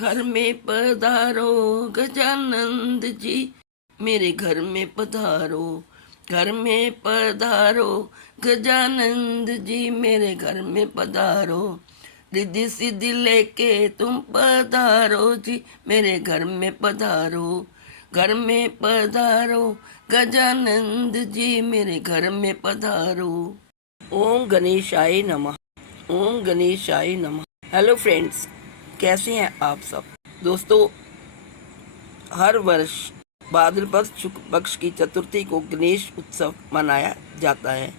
घर में पधारो गजानंद जी, मेरे घर में पधारो। घर में पधारो गजानंद जी, मेरे घर में पधारो। रिद्धि सिद्धि लेके तुम पधारो जी, मेरे घर में पधारो। घर में पधारो गजानंद जी, मेरे घर में पधारो। ओम गणेशाय नमः। ओम गणेशाय नमः। हेलो फ्रेंड्स, कैसे हैं आप सब। दोस्तों, हर वर्ष भाद्रपद शुक्ल पक्ष की चतुर्थी को गणेश उत्सव मनाया जाता है।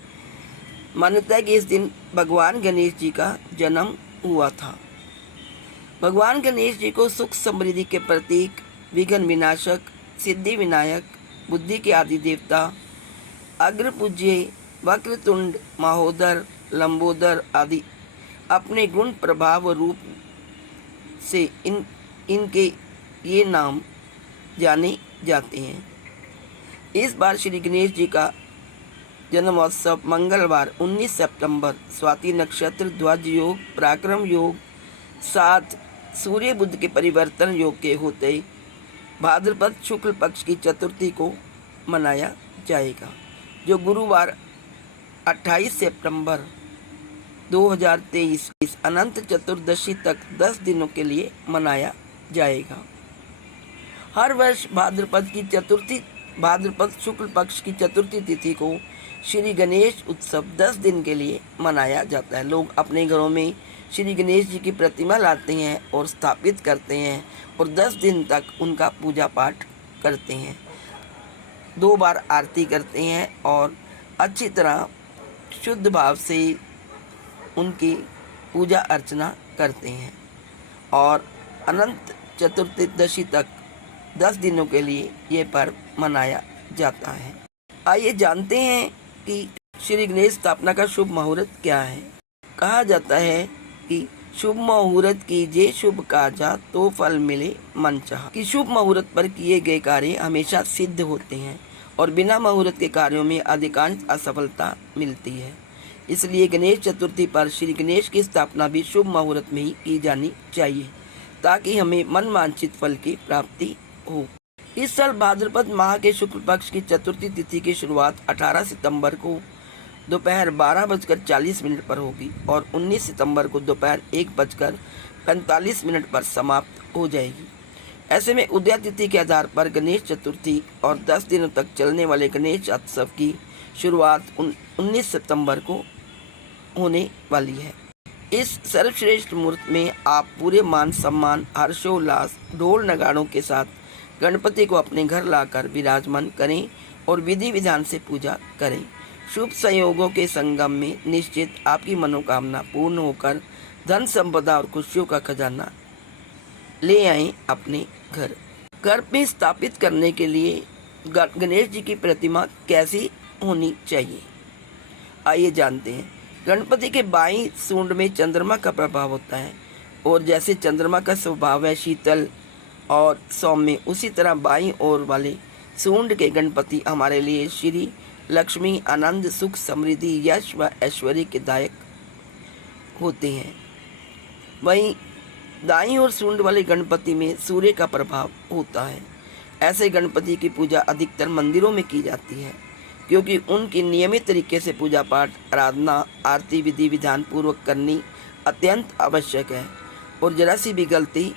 मान्यता है कि इस दिन भगवान गणेश जी का जन्म हुआ था। भगवान गणेश जी को सुख समृद्धि के प्रतीक, विघ्न विनाशक, सिद्धि विनायक, बुद्धि के आदि देवता, अग्र पूज्य, वक्रतुंड, महोदर, लंबोदर आदि अपने गुण प्रभाव और रूप से इनके ये नाम जाने जाते हैं। इस बार श्री गणेश जी का जन्मोत्सव मंगलवार 19 सितंबर स्वाति नक्षत्र, ध्वज योग, पराक्रम योग, साथ सूर्य बुध के परिवर्तन योग के होते भाद्रपद शुक्ल पक्ष की चतुर्थी को मनाया जाएगा, जो गुरुवार 28 सितंबर 2023 इस अनंत चतुर्दशी तक 10 दिनों के लिए मनाया जाएगा। हर वर्ष भाद्रपद शुक्ल पक्ष की चतुर्थी तिथि को श्री गणेश उत्सव 10 दिन के लिए मनाया जाता है। लोग अपने घरों में श्री गणेश जी की प्रतिमा लाते हैं और स्थापित करते हैं और 10 दिन तक उनका पूजा पाठ करते हैं। 2 बार आरती करते हैं और अच्छी तरह शुद्ध भाव से उनकी पूजा अर्चना करते हैं और अनंत चतुर्दशी तक 10 दिनों के लिए ये पर्व मनाया जाता है। आइए जानते हैं कि श्री गणेश स्थापना का शुभ मुहूर्त क्या है। कहा जाता है कि शुभ मुहूर्त कीजिए शुभ काजा तो फल मिले मन चाहा, कि शुभ मुहूर्त पर किए गए कार्य हमेशा सिद्ध होते हैं और बिना मुहूर्त के कार्यों में अधिकांश असफलता मिलती है। इसलिए गणेश चतुर्थी पर श्री गणेश की स्थापना भी शुभ मुहूर्त में ही की जानी चाहिए, ताकि हमें मनवांछित फल की प्राप्ति हो। इस साल भाद्रपद माह के शुक्ल पक्ष की चतुर्थी तिथि की शुरुआत 18 सितंबर को दोपहर 12:40 पर होगी और 19 सितंबर को दोपहर 1:45 पर समाप्त हो जाएगी। ऐसे में उदय तिथि के आधार पर गणेश चतुर्थी और 10 दिनों तक चलने वाले गणेश उत्सव की शुरुआत 19 सितंबर को होने वाली है। इस सर्वश्रेष्ठ मुहूर्त में आप पूरे मान सम्मान, हर्षोल्लास, ढोल नगाड़ों के साथ गणपति को अपने घर लाकर विराजमान करें और विधि विधान से पूजा करें। शुभ संयोगों के संगम में निश्चित आपकी मनोकामना पूर्ण होकर धन संपदा और खुशियों का खजाना ले आए अपने घर। घर में स्थापित करने के लिए गणेश जी की प्रतिमा कैसी होनी चाहिए, आइए जानते हैं। गणपति के बाईं सूंड में चंद्रमा का प्रभाव होता है और जैसे चंद्रमा का स्वभाव है शीतल और सौम्य, उसी तरह बाईं ओर वाले सूंड के गणपति हमारे लिए श्री लक्ष्मी, आनंद, सुख, समृद्धि, यश व ऐश्वर्य के दायक होते हैं। वहीं दाईं ओर सूंड वाले गणपति में सूर्य का प्रभाव होता है। ऐसे गणपति की पूजा अधिकतर मंदिरों में की जाती है, क्योंकि उनकी नियमित तरीके से पूजा पाठ, आराधना, आरती विधि विधान पूर्वक करनी अत्यंत आवश्यक है और जरा सी भी गलती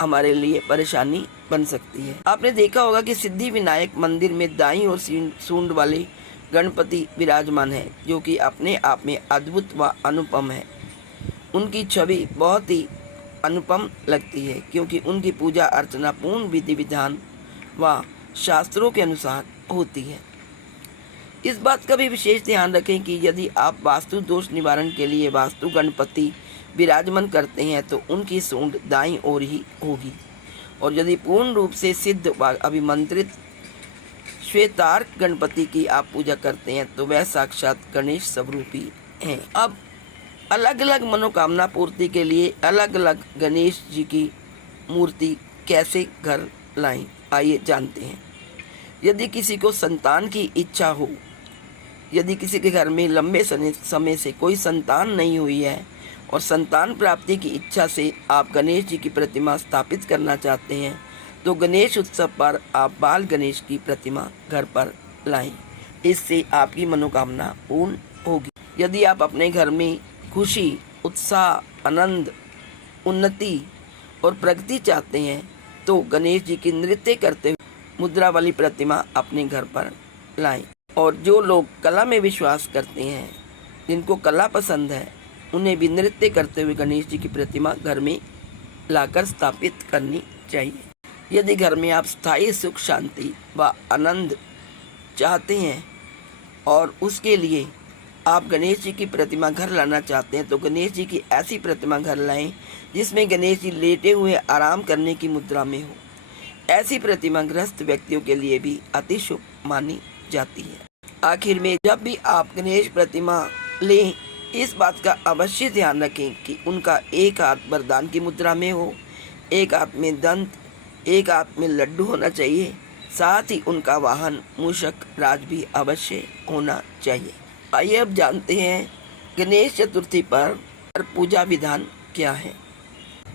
हमारे लिए परेशानी बन सकती है। आपने देखा होगा कि सिद्धि विनायक मंदिर में दाईं ओर सूंड वाले गणपति विराजमान है, जो कि अपने आप में अद्भुत व अनुपम है। उनकी छवि बहुत ही अनुपम लगती है, क्योंकि उनकी पूजा अर्चना पूर्ण विधि विधान व शास्त्रों के अनुसार होती है। इस बात का भी विशेष ध्यान रखें कि यदि आप वास्तु दोष निवारण के लिए वास्तु गणपति विराजमान करते हैं तो उनकी सूंड दाईं ओर ही होगी, और यदि पूर्ण रूप से सिद्ध व अभिमंत्रित श्वेतार्क गणपति की आप पूजा करते हैं तो वह साक्षात गणेश स्वरूपी हैं। अब अलग अलग मनोकामना पूर्ति के लिए अलग अलग गणेश जी की मूर्ति कैसे घर लाएं, आइए जानते हैं। यदि किसी को संतान की इच्छा हो, यदि किसी के घर में लंबे समय से कोई संतान नहीं हुई है और संतान प्राप्ति की इच्छा से आप गणेश जी की प्रतिमा स्थापित करना चाहते हैं तो गणेश उत्सव पर आप बाल गणेश की प्रतिमा घर पर लाएं। इससे आपकी मनोकामना पूर्ण होगी। यदि आप अपने घर में खुशी, उत्साह, आनंद, उन्नति और प्रगति चाहते हैं तो गणेश जी की नृत्य करते हुए मुद्रा वाली प्रतिमा अपने घर पर लाएं। और जो लोग कला में विश्वास करते हैं, जिनको कला पसंद है, उन्हें भी नृत्य करते हुए गणेश जी की प्रतिमा घर में लाकर स्थापित करनी चाहिए। यदि घर में आप स्थायी सुख, शांति व आनंद चाहते हैं और उसके लिए आप गणेश जी की प्रतिमा घर लाना चाहते हैं तो गणेश जी की ऐसी प्रतिमा घर लाएं जिसमें गणेश जी लेटे हुए आराम करने की मुद्रा में हो। ऐसी प्रतिमा ग्रस्त व्यक्तियों के लिए भी अति शुभ मानी जाती है। आखिर में जब भी आप गणेश प्रतिमा लें, इस बात का अवश्य ध्यान रखें कि उनका एक हाथ वरदान की मुद्रा में हो, एक हाथ में दंत, एक हाथ में लड्डू होना चाहिए। साथ ही उनका वाहन मूषक राज भी अवश्य होना चाहिए। आइए अब जानते हैं गणेश चतुर्थी पर पूजा विधान क्या है।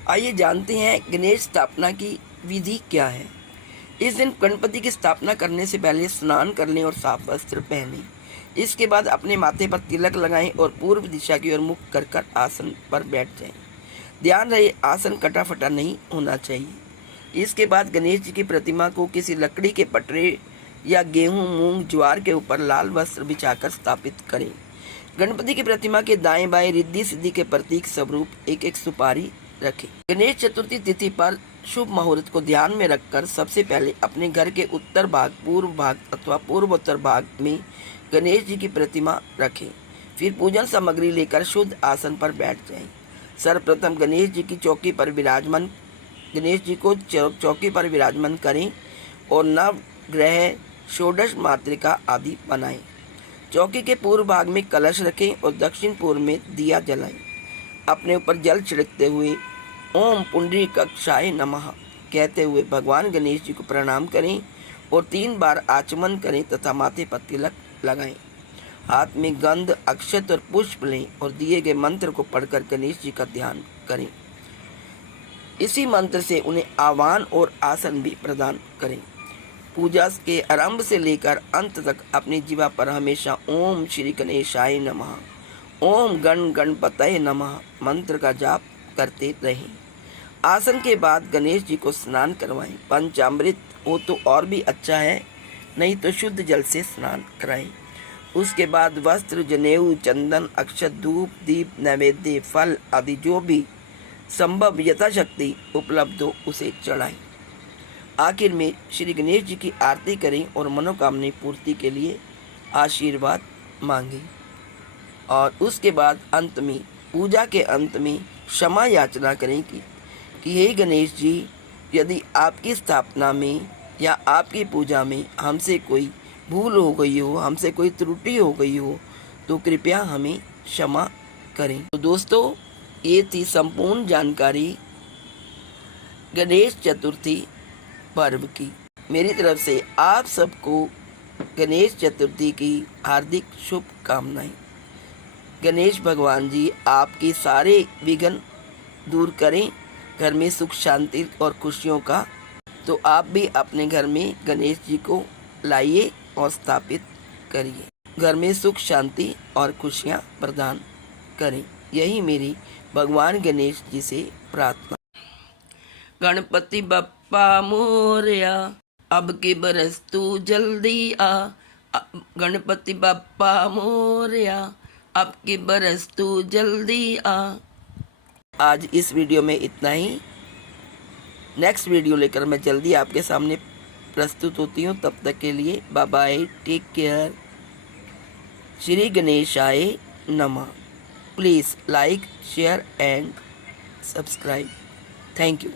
आइए जानते हैं गणेश स्थापना की विधि क्या है। इस दिन गणपति की स्थापना करने से पहले स्नान कर लें और साफ वस्त्र पहनें। इसके बाद अपने माथे पर तिलक लगाएं और पूर्व दिशा की ओर मुख कर कर आसन पर बैठ जाएं। ध्यान रहे आसन कटा फटा नहीं होना चाहिए। इसके बाद गणेश जी की प्रतिमा को किसी लकड़ी के पटरे या गेहूं, मूंग, ज्वार के ऊपर लाल वस्त्र बिछाकर स्थापित करें। गणपति की प्रतिमा के दाएं बाएं रिद्धि सिद्धि के प्रतीक स्वरूप एक एक सुपारी रखें। गणेश चतुर्थी तिथि पर शुभ मुहूर्त को ध्यान में रखकर सबसे पहले अपने घर के उत्तर भाग, पूर्व भाग अथवा पूर्वोत्तर भाग में गणेश जी की प्रतिमा रखें। फिर पूजन सामग्री लेकर शुद्ध आसन पर बैठ जाएं। सर्वप्रथम गणेश जी की चौकी पर विराजमान करें और नवग्रह, षोडश मातृका आदि बनाएं। चौकी के पूर्व भाग में कलश रखें और दक्षिण पूर्व में दिया जलाएं। अपने ऊपर जल छिड़कते हुए ओम पुंडरीकाक्षाय नमः कहते हुए भगवान गणेश जी को प्रणाम करें और 3 बार आचमन करें तथा माथे पर तिलक लगाएं। हाथ में गंध, अक्षत और पुष्प लें और दिए गए मंत्र को पढ़कर गणेश जी का ध्यान करें। इसी मंत्र से उन्हें आह्वान और आसन भी प्रदान करें। पूजा के आरंभ से लेकर अंत तक अपनी जीवा पर हमेशा ओम श्री गणेशाय नमः, ओम गण गणपतये नमः मंत्र का जाप करते रहें। आसन के बाद गणेश जी को स्नान करवाएं। पंचामृत हो तो और भी अच्छा है, नहीं तो शुद्ध जल से स्नान कराएं। उसके बाद वस्त्र, जनेऊ, चंदन, अक्षत, धूप, दीप, नैवेद्य, फल आदि जो भी संभव यथाशक्ति उपलब्ध हो उसे चढ़ाएं। आखिर में श्री गणेश जी की आरती करें और मनोकामना पूर्ति के लिए आशीर्वाद मांगें। और उसके बाद अंत में, पूजा के अंत में क्षमा याचना करें कि हे गणेश जी, यदि आपकी स्थापना में या आपकी पूजा में हमसे कोई भूल हो गई हो, हमसे कोई त्रुटि हो गई हो तो कृपया हमें क्षमा करें। तो दोस्तों, ये थी संपूर्ण जानकारी गणेश चतुर्थी पर्व की। मेरी तरफ से आप सबको गणेश चतुर्थी की हार्दिक शुभकामनाएं। गणेश भगवान जी आपके सारे विघ्न दूर करें, घर में सुख, शांति और खुशियों का। तो आप भी अपने घर में गणेश जी को लाइए और स्थापित करिए। घर में सुख, शांति और खुशियां प्रदान करें। यही मेरी भगवान गणेश जी से प्रार्थना। गणपति बप्पा मोरया, अब की बरस तू जल्दी आ। गणपति बप्पा मोरया, अब की बरस तू जल्दी आ। आज इस वीडियो में इतना ही। नेक्स्ट वीडियो लेकर मैं जल्दी आपके सामने प्रस्तुत होती हूँ। तब तक के लिए bye bye, take care. Shri गणेशाय नमः। Please like, share and subscribe. Thank you.